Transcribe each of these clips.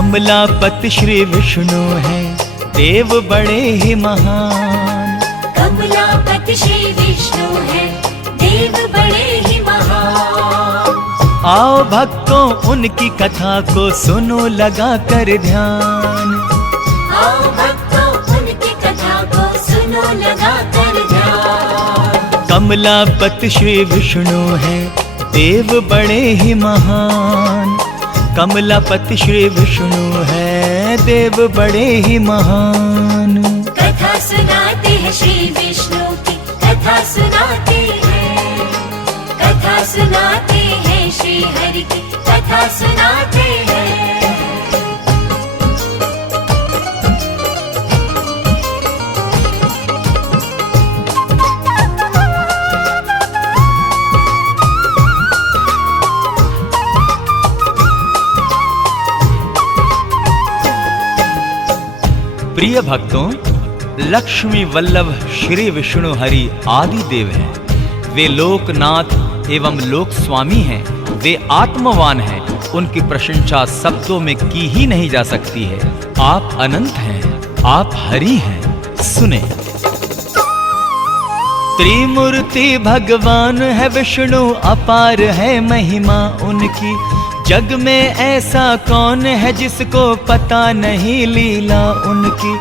कमलापति श्री विष्णु हैं, देव बड़े ही महान। कमलापति श्री विष्णु है, देव बड़े ही महान। आओ भक्तों उनकी कथा को सुनो लगा कर ध्यान। आओ भक्तों उनकी कथा को सुनो लगा कर ध्यान। कमलापति श्री विष्णु हैं, देव बड़े ही महान। कमलापति श्री विष्णु हैं, देव बड़े ही महान। कथा सुनाते हैं श्री विष्णु की, कथा सुनाते हैं। कथा सुनाते हैं श्री हरि की, कथा सुनाते हैं। प्रिय भक्तों, लक्ष्मी वल्लभ श्री विष्णु हरि आदि देव हैं। वे लोकनाथ एवं लोक स्वामी हैं। वे आत्मवान हैं। उनकी प्रशंसा शब्दों में की ही नहीं जा सकती है। आप अनंत हैं, आप हरि हैं। सुने। त्रिमूर्ति भगवान है विष्णु, अपार है महिमा उनकी। जग में ऐसा कौन है जिसको पता नहीं लीला उनकी।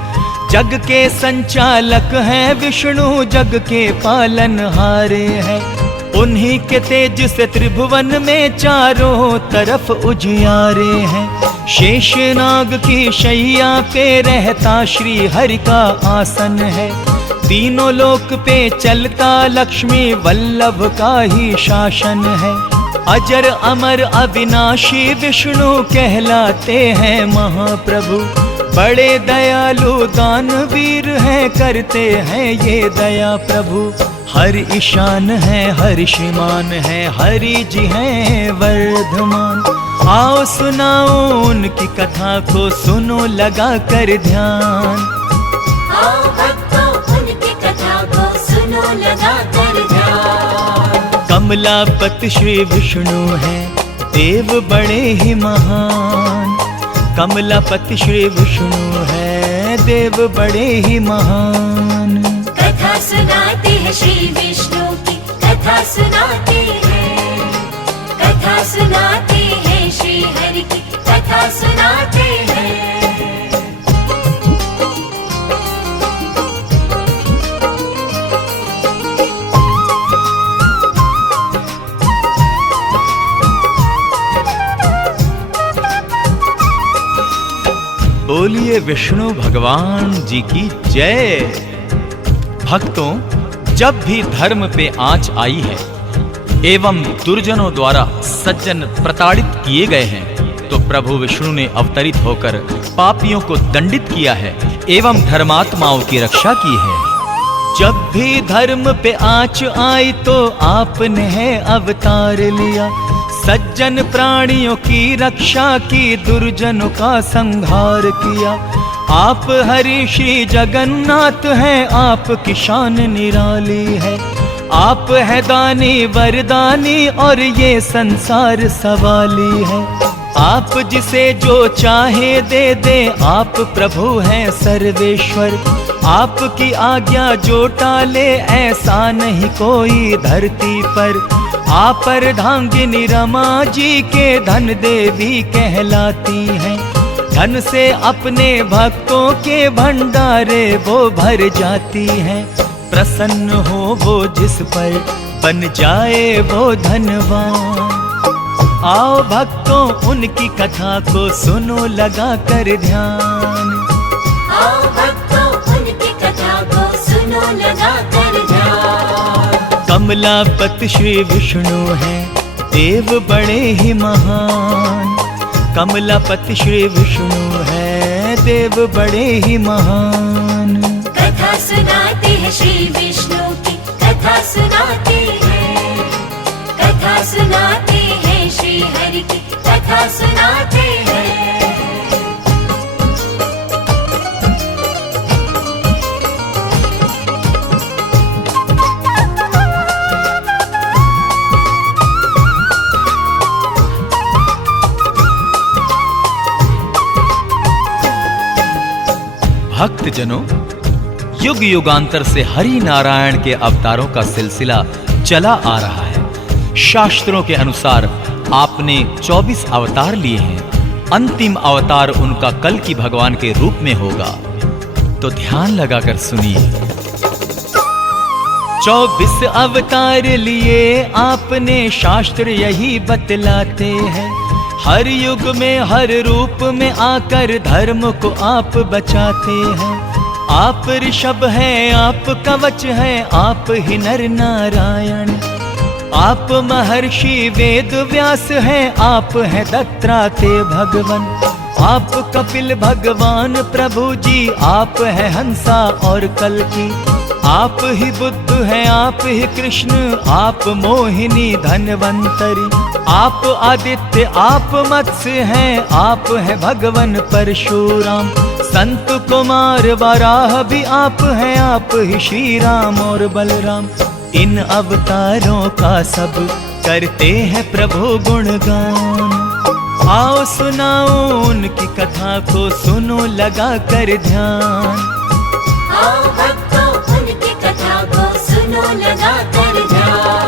जग के संचालक हैं विष्णु, जग के पालनहारे हैं। उन्हीं के तेज से त्रिभुवन में चारों तरफ उजियारे हैं। शेषनाग की शैया पे रहता श्री हरि का आसन है। तीनों लोक पे चलता लक्ष्मी वल्लभ का ही शासन है। अजर अमर अविनाशी विष्णु कहलाते हैं महाप्रभु। बड़े दयालु दानवीर हैं, करते हैं ये दया प्रभु। हर ईशान है, हर श्रीमान है, हरि जी हैं वर्धमान। आओ सुनाओ उनकी कथा को सुनो लगा कर ध्यान। आओ भक्तों उनकी कथा को सुनो लगा कर ध्यान। कमलापति श्री विष्णु हैं, देव बड़े ही महान। कमलापति श्री विष्णु हैं, देव बड़े ही महान। कथा सुनाते हैं श्री विष्णु की, कथा सुनाते हैं। कथा सुनाते हैं श्री हरि की, कथा सुनाते हैं। बोलिए विष्णु भगवान जी की जय। भक्तों, जब भी धर्म पे आंच आई है एवं दुर्जनों द्वारा सज्जन प्रताड़ित किए गए हैं, तो प्रभु विष्णु ने अवतरित होकर पापियों को दंडित किया है एवं धर्मात्माओं की रक्षा की है। जब भी धर्म पे आंच आई तो आपने है अवतार लिया। सज्जन प्राणियों की रक्षा की, दुर्जनों का संहार किया। आप हरि श्री जगन्नाथ हैं, आपकी शान निराली है। आप है दानी वरदानी और ये संसार सवाली है। आप जिसे जो चाहे दे दे, आप प्रभु हैं सर्वेश्वर। आपकी आज्ञा जो टाले, ऐसा नहीं कोई धरती पर। आप अर्धांगिनी रमा जी के धन देवी कहलाती हैं। धन से अपने भक्तों के भंडारे वो भर जाती हैं। प्रसन्न हो वो जिस पर, बन जाए वो धनवान। आओ भक्तों उनकी कथा को सुनो लगा कर ध्यान। आओ भक्तों उनकी कथा को सुनो लगा कर ध्यान। कमलापति श्री विष्णु हैं, देव बड़े ही महान। कमलापति श्री विष्णु हैं, देव बड़े ही महान। कथा सुनाते हैं श्री विष्णु की, कथा सुनाते हैं। कथा सुनाते हैं श्री हरि की, कथा सुनाते हैं। भक्त जनों, युग युगांतर से हरि नारायण के अवतारों का सिलसिला चला आ रहा है। शास्त्रों के अनुसार आपने 24 अवतार लिए हैं। अंतिम अवतार उनका कल की भगवान के रूप में होगा। तो ध्यान लगाकर सुनिए। 24 अवतार लिए आपने, शास्त्र यही बतलाते हैं। हर युग में हर रूप में आकर धर्म को आप बचाते हैं। आप ऋषभ हैं, आप कवच हैं, आप ही नर नारायण। आप महर्षि वेद व्यास हैं, आप हैं दत्तात्रेय भगवान। आप कपिल भगवान प्रभु जी, आप हैं हंसा और कल्कि। आप ही बुद्ध हैं, आप ही कृष्ण, आप मोहिनी धन्वंतरी। आप आदित्य, आप मत्स्य हैं, आप हैं भगवान परशुराम। संत कुमार वराह भी आप हैं, आप ही श्री राम और बलराम। इन अवतारों का सब करते हैं प्रभु गुणगान। आओ सुनाओ उनकी कथा को, सुनो लगा कर ध्यान। आओ भक्तों उनकी कथा को सुनो लगा कर ध्यान।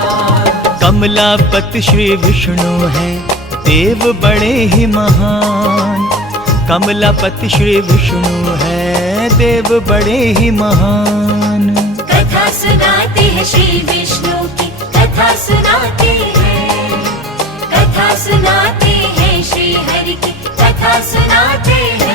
कमलापति श्री विष्णु हैं, देव बड़े ही महान। कमलापति श्री विष्णु हैं, देव बड़े ही महान। कथा सुनाते हैं श्री विष्णु की, कथा सुनाते हैं। कथा सुनाते हैं श्री हरि की, कथा सुनाते हैं।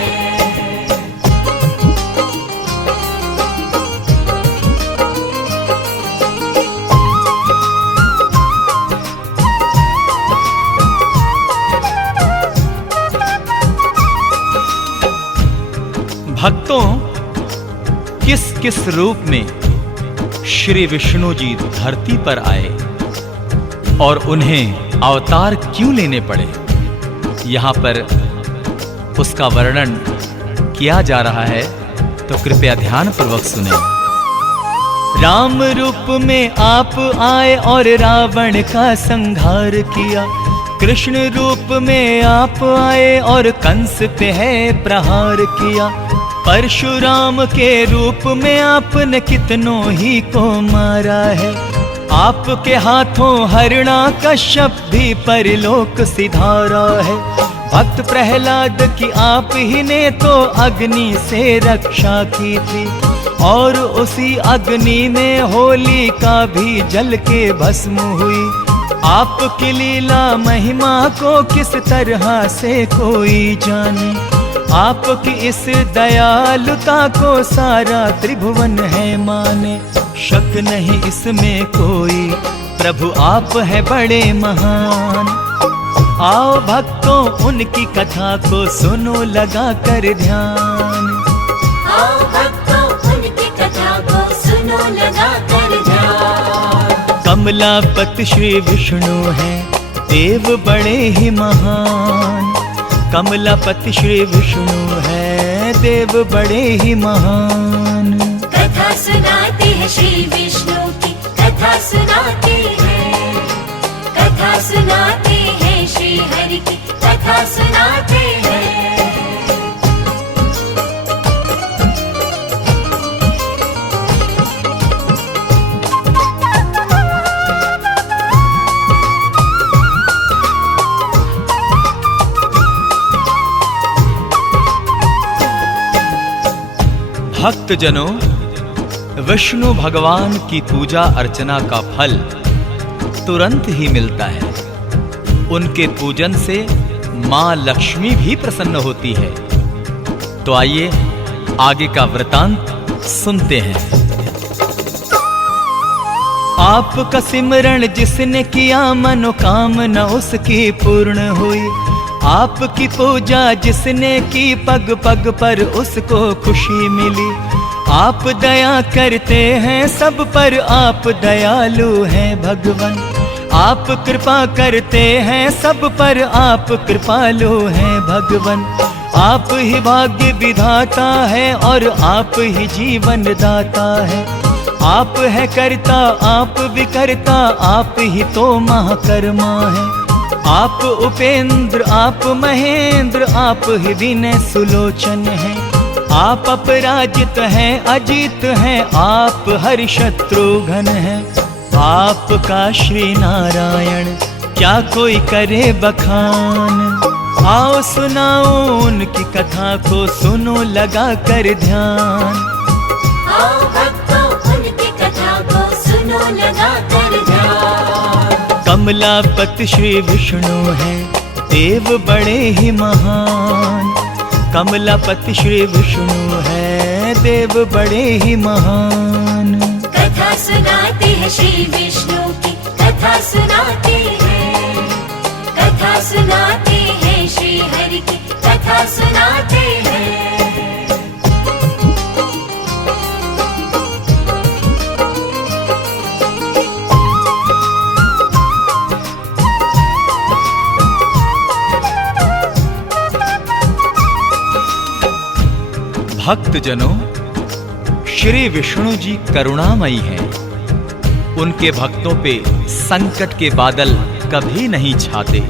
भक्तों, किस किस रूप में श्री विष्णु जी धरती पर आए और उन्हें अवतार क्यों लेने पड़े, यहाँ पर उसका वर्णन किया जा रहा है। तो कृपया ध्यान पूर्वक सुने। राम रूप में आप आए और रावण का संहार किया। कृष्ण रूप में आप आए और कंस पे है प्रहार किया। परशुराम के रूप में आपने कितनों ही को मारा है। आपके हाथों हिरण्यकश्यप भी परलोक सिधारा है। भक्त प्रहलाद की आप ही ने तो अग्नि से रक्षा की थी, और उसी अग्नि में होलिका भी जल के भस्म हुई। आपकी लीला महिमा को किस तरह से कोई जाने। आपकी इस दयालुता को सारा त्रिभुवन है माने। शक नहीं इसमें कोई, प्रभु आप है बड़े महान। आओ भक्तों उनकी कथा को सुनो लगा कर ध्यान। आओ भक्तों उनकी कथा को सुनो लगा कर ध्यान। कमलापति श्री विष्णु हैं, देव बड़े ही महान। कमलापति श्री विष्णु हैं, देव बड़े ही महान। कथा सुनाते हैं श्री विष्णु की, कथा सुनाते हैं। कथा सुनाते हैं श्री हरि की, कथा सुनाते हैं। भक्त जनों, विष्णु भगवान की पूजा अर्चना का फल तुरंत ही मिलता है। उनके पूजन से मां लक्ष्मी भी प्रसन्न होती है। तो आइए आगे का वृतांत सुनते हैं। आपका सिमरण जिसने किया, मनोकामना उसकी पूर्ण हुई। आपकी पूजा जिसने की, पग पग पर उसको खुशी मिली। आप दया करते हैं सब पर, आप दयालु हैं भगवान। आप कृपा करते हैं सब पर, आप कृपालु हैं भगवान। आप ही भाग्य विधाता है और आप ही जीवन दाता है। आप है करता, आप विकर्ता, आप ही तो महाकर्मा है। आप उपेंद्र, आप महेंद्र, आप ही विनय सुलोचन है। आप अपराजित हैं, अजीत हैं, आप हरि शत्रुघ्न हैं। आपका श्री नारायण क्या कोई करे बखान। आओ सुनाओ उनकी कथा को, सुनो लगा कर ध्यान। आओ भक्तों उनकी कथा को सुनो लगा कर ध्यान। कमलापति श्री विष्णु हैं, देव बड़े ही महान। कमलापति श्री विष्णु हैं, देव बड़े ही महान। कथा सुनाते हैं श्री विष्णु की, कथा सुनाते हैं। कथा सुनाते हैं श्री हरि की, कथा सुनाते हैं। भक्तजनों, श्री विष्णु जी करुणामयी हैं। उनके भक्तों पे संकट के बादल कभी नहीं छाते।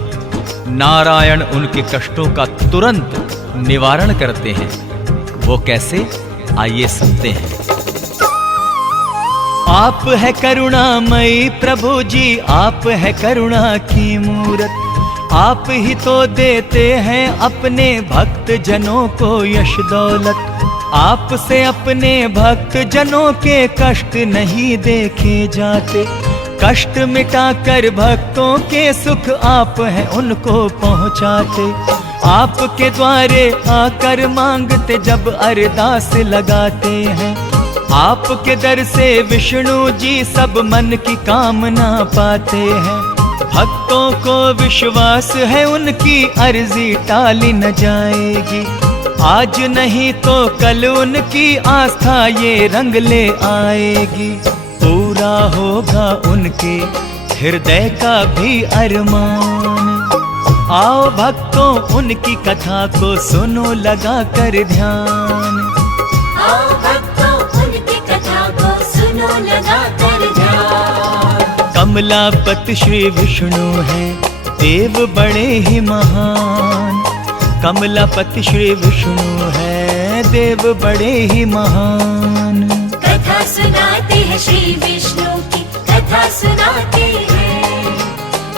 नारायण उनके कष्टों का तुरंत निवारण करते हैं। वो कैसे, आइए सुनते हैं। आप है करुणामयी प्रभु जी, आप है करुणा की मूरत। आप ही तो देते हैं अपने भक्त जनों को यश दौलत। आपसे अपने भक्त जनों के कष्ट नहीं देखे जाते। कष्ट मिटाकर भक्तों के सुख आप हैं उनको पहुंचाते। आपके द्वारे आकर मांगते जब अरदास लगाते हैं। आपके दर से विष्णु जी सब मन की कामना पाते हैं। भक्तों को विश्वास है उनकी अर्जी टाली न जाएगी। आज नहीं तो कल उनकी आस्था ये रंग ले आएगी। पूरा होगा उनके हृदय का भी अरमान। आओ भक्तों उनकी कथा को सुनो लगा कर ध्यान। आओ भक्तों उनकी कथा को सुनो लगा कर ध्यान। कमलापति श्री विष्णु हैं, देव बड़े ही महान। कमलापति श्री विष्णु हैं, देव बड़े ही महान। कथा सुनाते हैं श्री विष्णु की, कथा सुनाते हैं।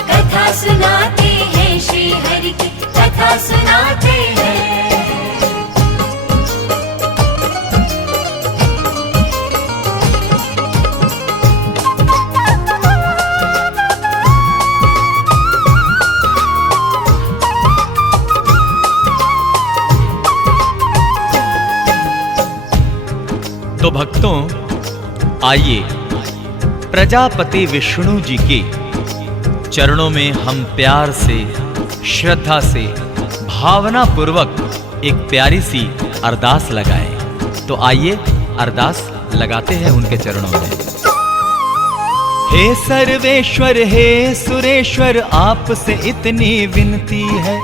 कथा सुनाते हैं श्री हरि की, कथा सुनाते हैं। तो भक्तों, आइए प्रजापति विष्णु जी के चरणों में हम प्यार से, श्रद्धा से, भावना पूर्वक एक प्यारी सी अरदास लगाएं। तो आइए अरदास लगाते हैं उनके चरणों में। हे सर्वेश्वर, हे सुरेश्वर, आपसे इतनी विनती है।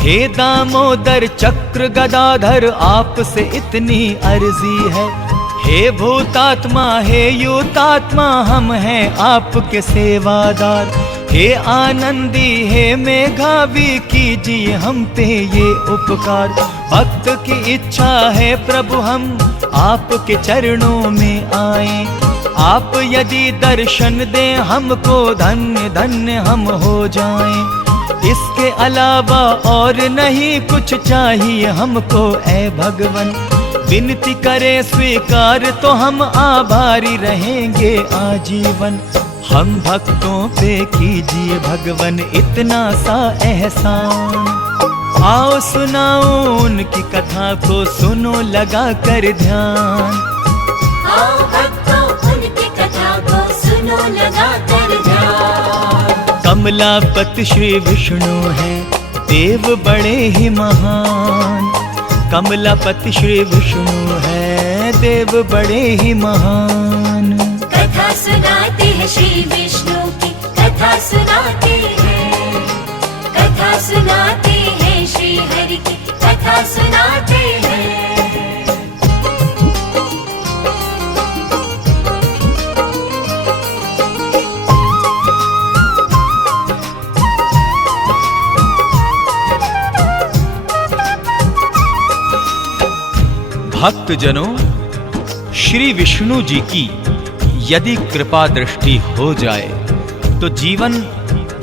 हे दामोदर चक्र गदाधर, आपसे इतनी अर्जी है। हे भूतात्मा, हे युतात्मा, हम हैं आपके सेवादार। हे आनंदी, हे मेघावी, कीजिए हम पे ये उपकार। भक्त की इच्छा है प्रभु हम आपके चरणों में आए। आप यदि दर्शन दें हमको, धन्य धन्य हम हो जाएं। इसके अलावा और नहीं कुछ चाहिए हमको ऐ भगवन। विनती करे स्वीकार तो हम आभारी रहेंगे आजीवन। हम भक्तों पे कीजिए भगवन इतना सा एहसान। आओ सुनाओ उनकी कथा को, सुनो लगा कर ध्यान। आओ भक्तों उनकी कथा को सुनो लगा कर ध्यान। कमलापति श्री विष्णु हैं, देव बड़े ही महान। कमलापति श्री विष्णु हैं, देव बड़े ही महान। कथा सुनाते हैं श्री विष्णु की, कथा सुनाते हैं। कथा सुनाते हैं श्री हरि की, कथा सुनाते हैं। भक्तजनों, श्री विष्णु जी की यदि कृपा दृष्टि हो जाए तो जीवन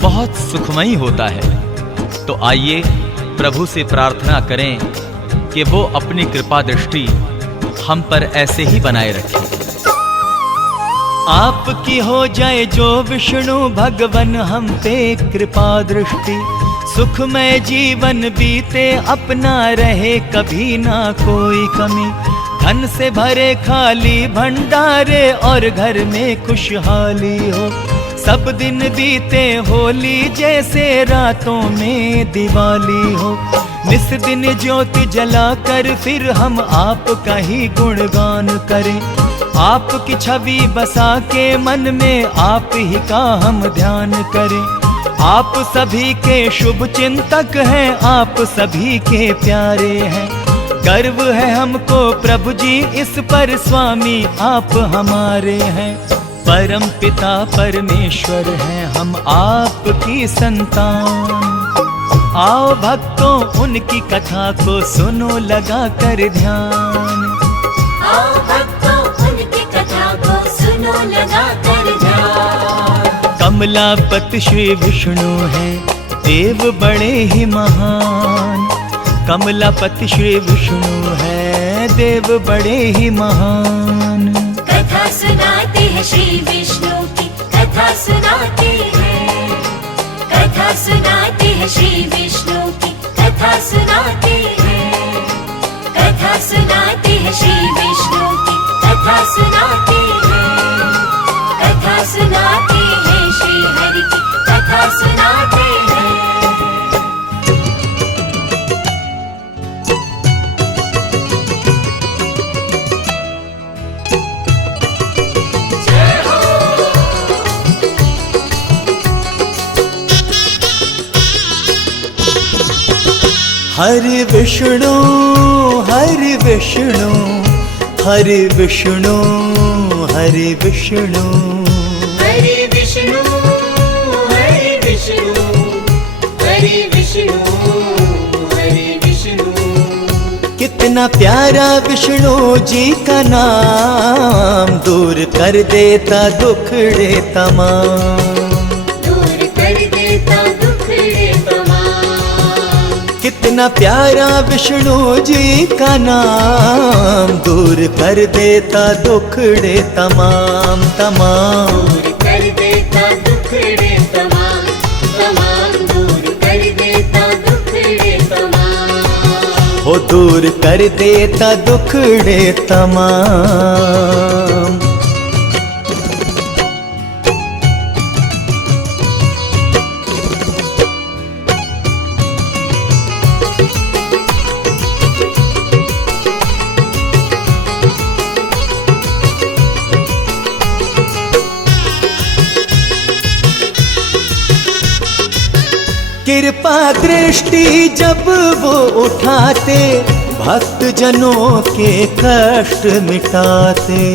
बहुत सुखमयी होता है। तो आइए प्रभु से प्रार्थना करें कि वो अपनी कृपा दृष्टि हम पर ऐसे ही बनाए रखें। आपकी हो जाए जो विष्णु भगवन हम पे कृपा दृष्टि, सुखमय जीवन बीते अपना रहे कभी ना कोई कमी। धन से भरे खाली भंडारे और घर में खुशहाली हो, सब दिन बीते होली जैसे रातों में दिवाली हो। निस दिन ज्योति जलाकर फिर हम आपका ही गुणगान करें, आपकी छवि बसा के मन में आप ही का हम ध्यान करें। आप सभी के शुभ चिंतक हैं, आप सभी के प्यारे हैं। गर्व है हमको प्रभु जी इस पर, स्वामी आप हमारे हैं। परम पिता परमेश्वर हैं हम आपकी संतान। आओ भक्तों उनकी कथा को सुनो लगा कर ध्यान। आओ भक्तों उनकी कथा को सुनो लगा कर ध्यान। कमलापति श्री विष्णु हैं देव बड़े ही महान। कमलापति श्री विष्णु हैं देव बड़े ही महान। कथा सुनाते हैं श्री विष्णु की, कथा सुनाते हैं। कथा सुनाते हैं श्री विष्णु की, कथा सुनाते हैं। कथा सुनाते हैं श्री विष्णु की, कथा सुनाते हैं। कथा सुनाते हैं श्री हरि की, कथा सुनाते हैं। हरि विष्णु हरि विष्णु हरि विष्णु हरि विष्णु हरि विष्णु हरि विष्णु हरि विष्णु हरि विष्णु। कितना प्यारा विष्णु जी का नाम, दूर कर देता दुखड़े तमाम। दूर कर देता दुखड़े तमाम। कितना प्यारा विष्णु जी का नाम, दूर कर देता दुखड़े तमाम तमाम। दूर कर देता दुखड़े तमाम तमाम। दूर कर देता दुखड़े तमाम। हो दूर कर देता दुखड़े तमाम। कृपा दृष्टि जब वो उठाते, भक्त जनों के कष्ट मिटाते।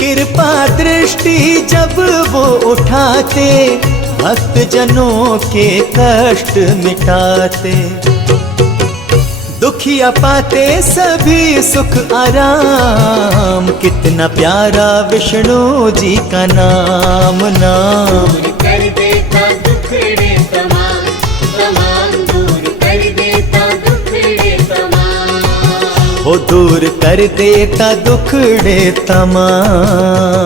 कृपा दृष्टि जब वो उठाते, भक्त जनों के कष्ट मिटाते। दुखिया पाते सभी सुख आराम, कितना प्यारा विष्णु जी का नाम नाम। दूर कर देता दुखड़े तमाम तमाम। दूर कर देता दुखड़े तमाम। हो दूर कर देता दुखड़े तमाम।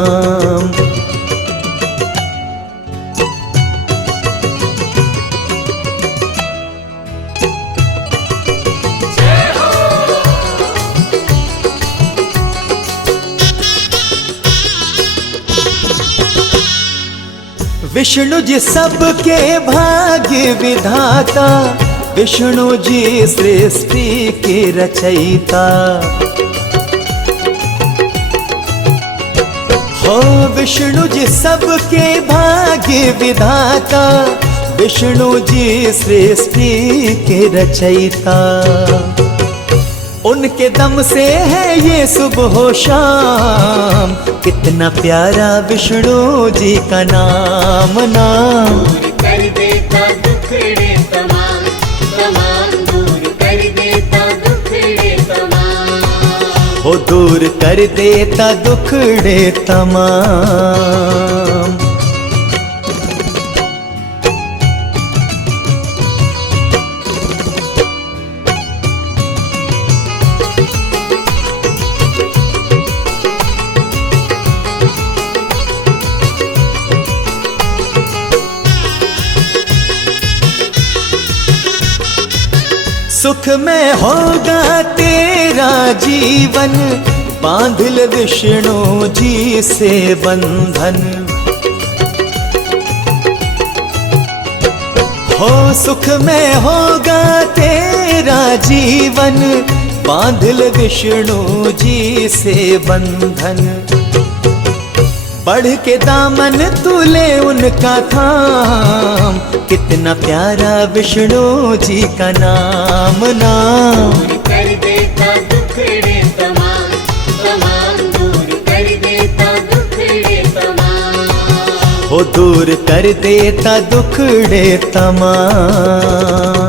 विष्णु जी सबके भाग्य विधाता, विष्णु जी सृष्टि के रचयिता। हो विष्णु जी सबके भाग्य विधाता, विष्णु जी सृष्टि के रचयिता। उनके दम से है ये सुबह शाम, कितना प्यारा विष्णु जी का नाम नाम। दूर कर देता दुखड़े तमाम तमाम। दूर कर देता दुखड़े तमाम। सुख में होगा तेरा जीवन, बांध ले विष्णु जी से बंधन। हो सुख में होगा तेरा जीवन, बांध ले विष्णु जी से बंधन। बढ़ के दामन तूले उनका थाम, कितना प्यारा विष्णु जी का नाम नाम। दूर कर देता दुखड़े तमाम, तमाम दूर कर देता दुखड़े तमाम। हो दूर कर देता दुखड़े तमाम।